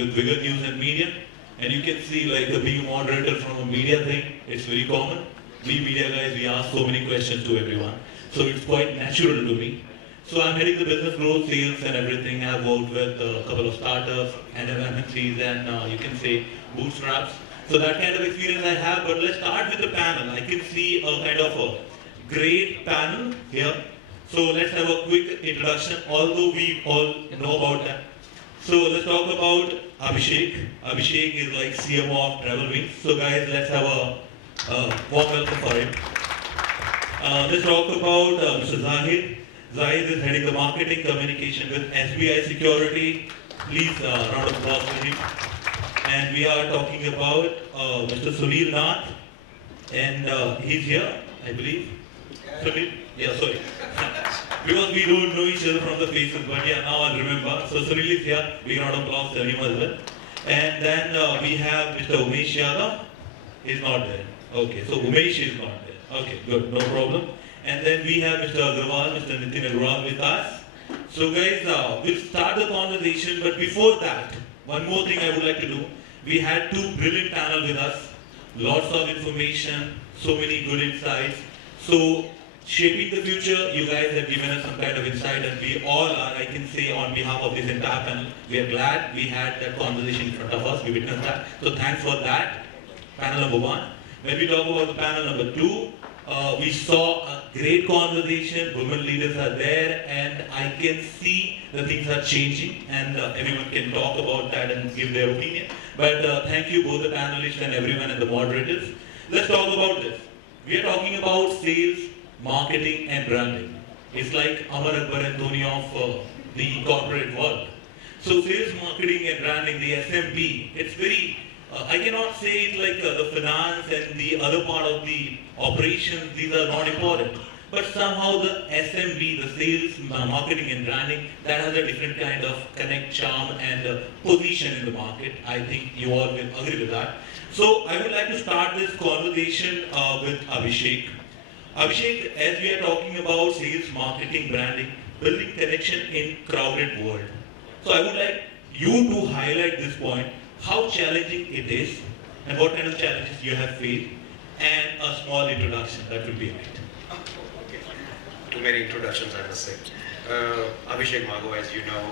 with bigger news and media. And you can see like being a moderator from a media thing, it's very common. We media guys, we ask so many questions to everyone. So it's quite natural to me. So I'm heading the business growth, sales and everything. I've worked with a couple of startups and MNCs and you can say bootstraps. So that kind of experience I have, but let's start with the panel. I can see a kind of a great panel here. So let's have a quick introduction, although we all know about that. So let's talk about Abhishek. Abhishek is like CMO of Travel Wings. So guys, let's have a warm welcome for him. Let's talk about Mr. Zahid. Zahid is heading the marketing communication with SBI Security. Please round of applause for him. And we are talking about Mr. Sunil Nath. And he's here, I believe. Sunil? Yeah, sorry. Because we don't know each other from the faces, but yeah, now I remember. So Sunil is here. Big round of applause to him as well. And then we have Mr. Umesh Yadav. He's not there. Okay, so Umesh is not there. Okay, good, no problem. And then we have Mr. Agarwal, Mr. Nitin Agarwal with us. So guys, we'll start the conversation, but before that, one more thing I would like to do. We had two brilliant panel with us, lots of information, so many good insights. So shaping the future, you guys have given us some kind of insight, and we all are, I can say on behalf of this entire panel, we are glad we had that conversation in front of us, we witnessed that. So thanks for that, panel number one. When we talk about the panel number two, we saw a great conversation, women leaders are there, and I can see the things are changing, and everyone can talk about that and give their opinion. But thank you both the panelists and everyone and the moderators. Let's talk about this. We are talking about sales, marketing and branding. It's like Amar Akbar and Dhoni of the corporate world. So sales, marketing and branding, the SMP, it's very, I cannot say it like the finance and the other part of the operations, these are not important. But somehow the SMB, the sales, marketing and branding, that has a different kind of connect, charm and position in the market. I think you all will agree with that. So I would like to start this conversation with Abhishek. Abhishek, as we are talking about sales, marketing, branding, building connection in crowded world. So I would like you to highlight this point, how challenging it is and what kind of challenges you have faced, and a small introduction, that would be it. Too many introductions, I must say. Abhishek Mago, as you know,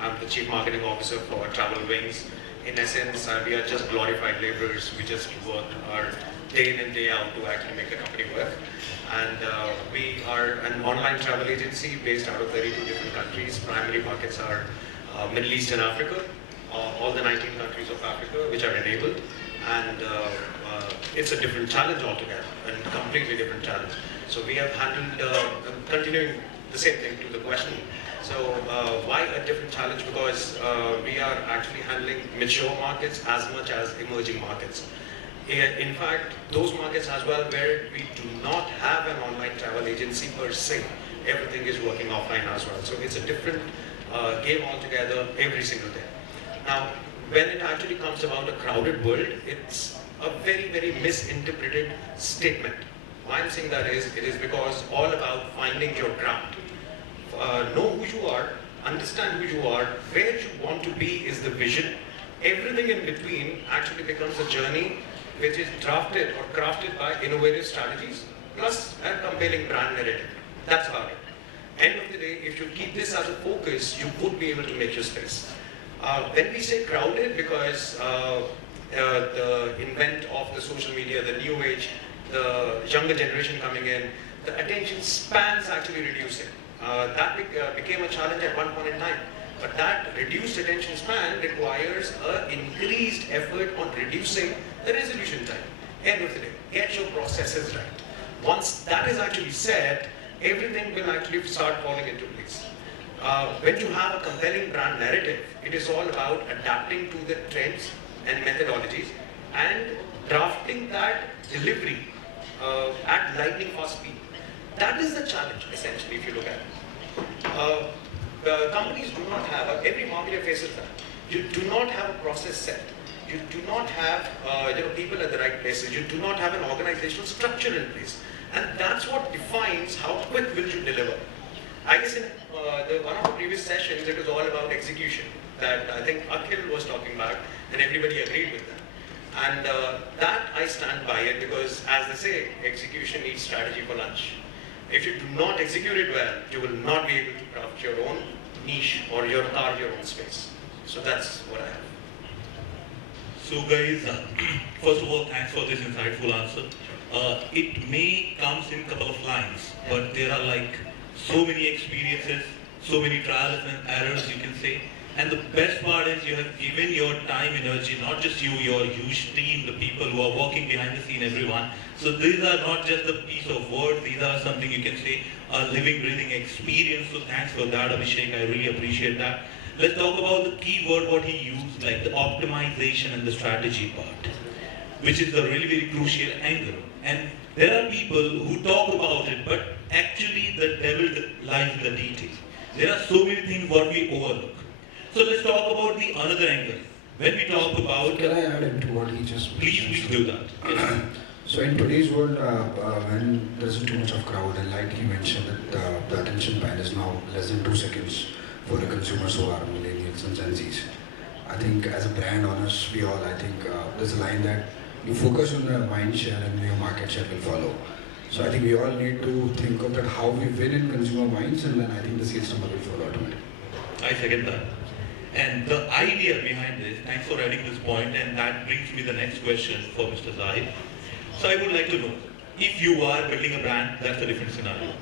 I'm the Chief Marketing Officer for Travel Wings. In essence, we are just glorified laborers. We just work our day in and day out to actually make the company work. And we are an online travel agency based out of 32 different countries. Primary markets are Middle East and Africa, all the 19 countries of Africa which are enabled. And it's a different challenge altogether, and completely different challenge. So we have handled, continuing the same thing to the question. So why a different challenge? Because we are actually handling mature markets as much as emerging markets. In fact, those markets as well where we do not have an online travel agency per se, everything is working offline as well. So it's a different game altogether every single day. Now, when it actually comes about a crowded world, it's a very, very misinterpreted statement. Why I'm saying that is, it is because all about finding your ground. Know who you are, understand who you are, where you want to be is the vision. Everything in between actually becomes a journey which is drafted or crafted by innovative strategies plus a compelling brand narrative. That's about it. End of the day, if you keep this as a focus, you would be able to make your space. When we say crowded, because the invent of the social media, the new age, the younger generation coming in, the attention spans actually reducing. That became a challenge at one point in time. But that reduced attention span requires an increased effort on reducing the resolution time. End of the day, get your processes right. Once that is actually said, everything will actually start falling into place. When you have a compelling brand narrative, it is all about adapting to the trends and methodologies and drafting that delivery at lightning fast speed. That is the challenge, essentially, if you look at it. Companies do not have, every marketer faces that. You do not have a process set. You do not have people at the right places. You do not have an organizational structure in place. And that's what defines how quick will you deliver. I guess in one of the previous sessions, it was all about execution. that I think Akhil was talking about, and everybody agreed with that. And that I stand by it because, as they say, execution needs strategy for lunch. If you do not execute it well, you will not be able to craft your own niche or carve your own space. So that's what I have. So guys, first of all, thanks for this insightful answer. It may comes in a couple of lines, but there are like so many experiences, so many trials and errors you can say. And the best part is you have given your time, energy, not just you, your huge team, the people who are working behind the scene, everyone. So these are not just a piece of words, these are something you can say a living, breathing experience. So thanks for that, Abhishek, I really appreciate that. Let's talk about the key word what he used, like the optimization and the strategy part, which is the really very crucial angle. And there are people who talk about it, but actually the devil lies in the details. There are so many things what we overlook. So let's talk about the another angle. When we talk about... Can I add into what he just Please do that. Yes. So in today's world, when there isn't too much of crowd, and like he mentioned that the attention span is now less than 2 seconds for the consumers who are millennials and Gen Zs. I think as a brand owners, we all, I think there's a line that you focus on the mind share and your market share will follow. So I think we all need to think of that how we win in consumer minds, and then I think the sales number will follow automatically. I second that. And the idea behind this, thanks for adding this point, and that brings me the next question for Mr. Zahid. So I would like to know, if you are building a brand, that's a different scenario.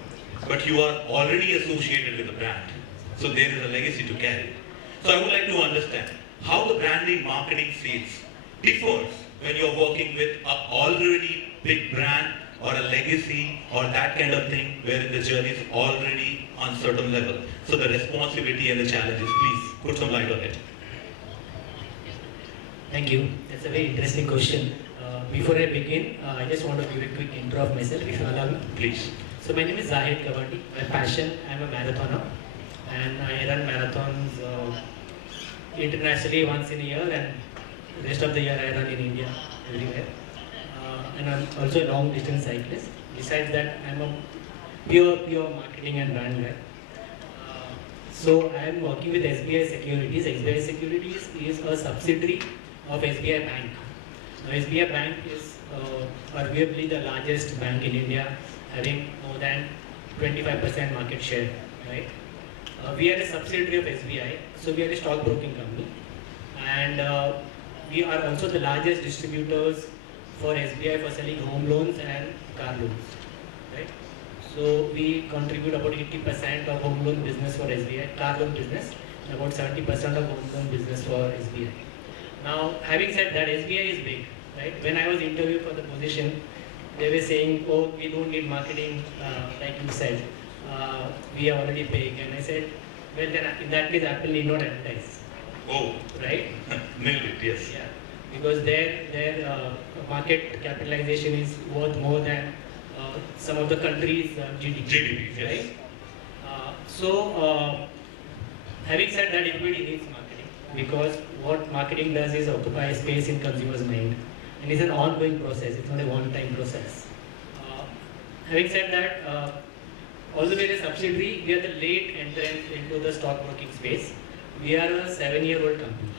But you are already associated with the brand, so there is a legacy to carry. So I would like to understand how the branding, marketing, sales differs when you're working with an already big brand or a legacy or that kind of thing wherein the journey is already on certain level. So the responsibility and the challenges, please put some light on it. Thank you. That's a very interesting question. Before I begin, I just want to give a quick intro of myself, if you allow me. Please. So my name is Zahid Kawati. My passion, I'm a marathoner, and I run marathons internationally once in a year, and the rest of the year I run in India, everywhere. And I'm also a long distance cyclist. Besides that, I'm a pure marketing and brand guy. So I am working with SBI Securities. SBI Securities is a subsidiary of SBI Bank. Now, SBI Bank is arguably the largest bank in India, having more than 25% market share, right? We are a subsidiary of SBI, so we are a stockbroking company, and we are also the largest distributors for SBI for selling home loans and car loans, right? So we contribute about 80% of home loan business for SBI, car loan business, and about 70% of home loan business for SBI. Now, having said that, SBI is big, right? When I was interviewed for the position, they were saying, oh, we don't need marketing, like you said, we are already big. And I said, well, then in that case, Apple need not advertise. Oh, right? Nailed it, yes. Yeah, because their market capitalization is worth more than some of the countries' GDP. GDP, yes. Right? So, having said that, everybody needs marketing, because what marketing does is occupy space in consumers' mind, and it's an ongoing process. It's not a one-time process. Having said that, although we are a subsidiary, we are the late entrant into the stockbroking space. We are a 7-year-old company.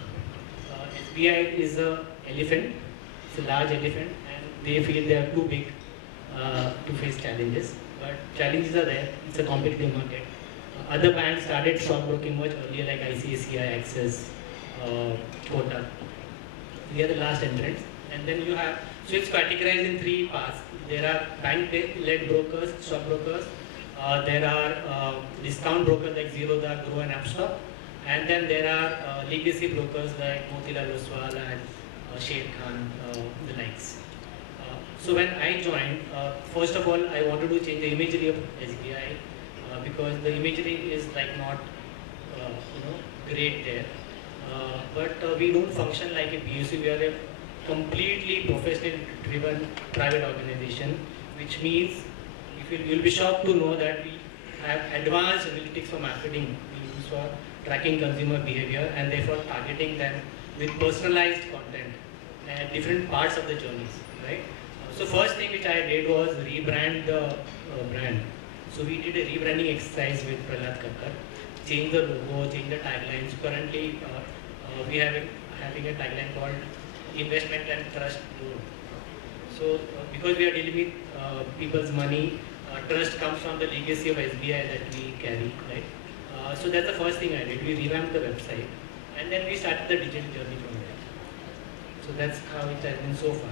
SBI is an elephant. It's a large elephant, and they feel they are too big to face challenges. But challenges are there. It's a competitive market. Other banks started stockbroking much earlier, like ICICI, Axis, Kotak. We are the last entrants. And then you have, so it's categorized in 3 parts. There are bank-led brokers, stockbrokers. There are discount brokers like Zerodha, Grow, and Upstock. And then there are legacy brokers like Motilal Oswal and Sher Khan, the likes. So when I joined, first of all, I wanted to change the imagery of SBI because the imagery is like not, great there. But we don't function like a PSU. We are a completely professionally driven private organization, which means you'll be shocked to know that we have advanced analytics for marketing we use for tracking consumer behavior and therefore targeting them with personalized content at different parts of the journeys, right? So first thing which I did was rebrand the brand. So we did a rebranding exercise with Prahlad Kakkar. change the logo, change the taglines. Currently, we have having a tagline called investment and trust. So because we are dealing with people's money, trust comes from the legacy of SBI that we carry, right? So that's the first thing I did. We revamped the website, and then we started the digital journey from there. So that's how it has been so far.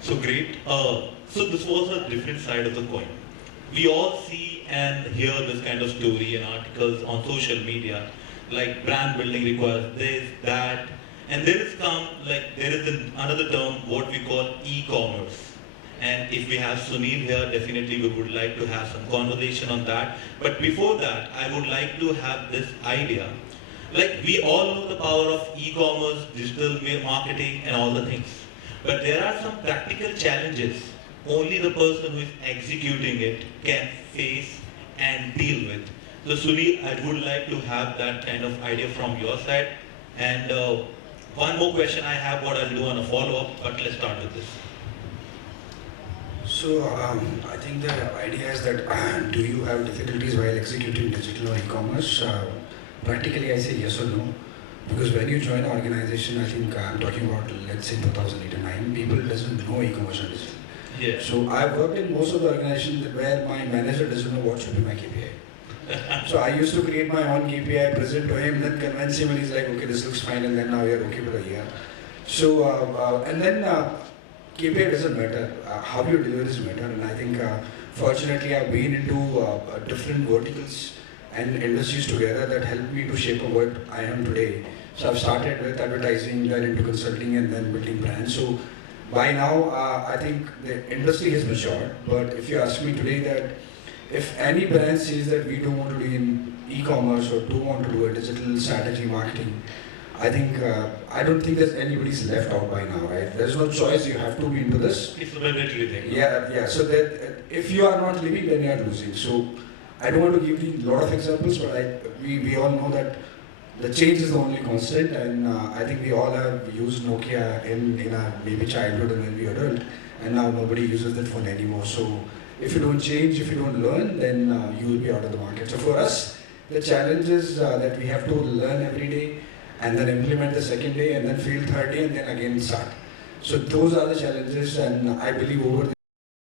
So great. So this was a different side of the coin. We all see and hear this kind of story and articles on social media, like brand building requires this, that, and there is another term what we call e-commerce. And if we have Sunil here, definitely we would like to have some conversation on that. But before that, I would like to have this idea. Like we all know the power of e-commerce, digital marketing and all the things. But there are some practical challenges only the person who is executing it can face and deal with. So Sunil, I would like to have that kind of idea from your side. And one more question I have, what I'll do on a follow-up, but let's start with this. So I think the idea is that do you have difficulties while executing digital or e-commerce? Practically, I say yes or no. Because when you join an organization, I think I'm talking about, let's say 2008 and 9, people doesn't know e-commerce and digital. Yeah. So I've worked in most of the organizations where my manager doesn't know what should be my KPI. So I used to create my own KPI, present to him, then convince him, and he's like, okay, this looks fine, and then now you're okay with a year. So, and then KPI doesn't matter, how you deliver is matter, and I think fortunately I've been into different verticals and industries together that helped me to shape what I am today. So I've started with advertising, then into consulting, and then building brands. So by now, I think the industry has matured, but if you ask me today that if any brand says that we don't want to do in e-commerce or don't want to do a digital strategy marketing, I think, I don't think there's anybody's left out by now, right? There's no choice, you have to be into this. It's a mandatory thing. Yeah, so that if you are not living, then you are losing. So I don't want to give you a lot of examples, but we all know that the change is the only constant, and I think we all have used Nokia in our maybe childhood and when we adult, and now nobody uses that phone anymore. So if you don't change, if you don't learn, then you will be out of the market. So for us, the challenge is that we have to learn every day, and then implement the second day, and then fail third day, and then again start. So those are the challenges, and I believe over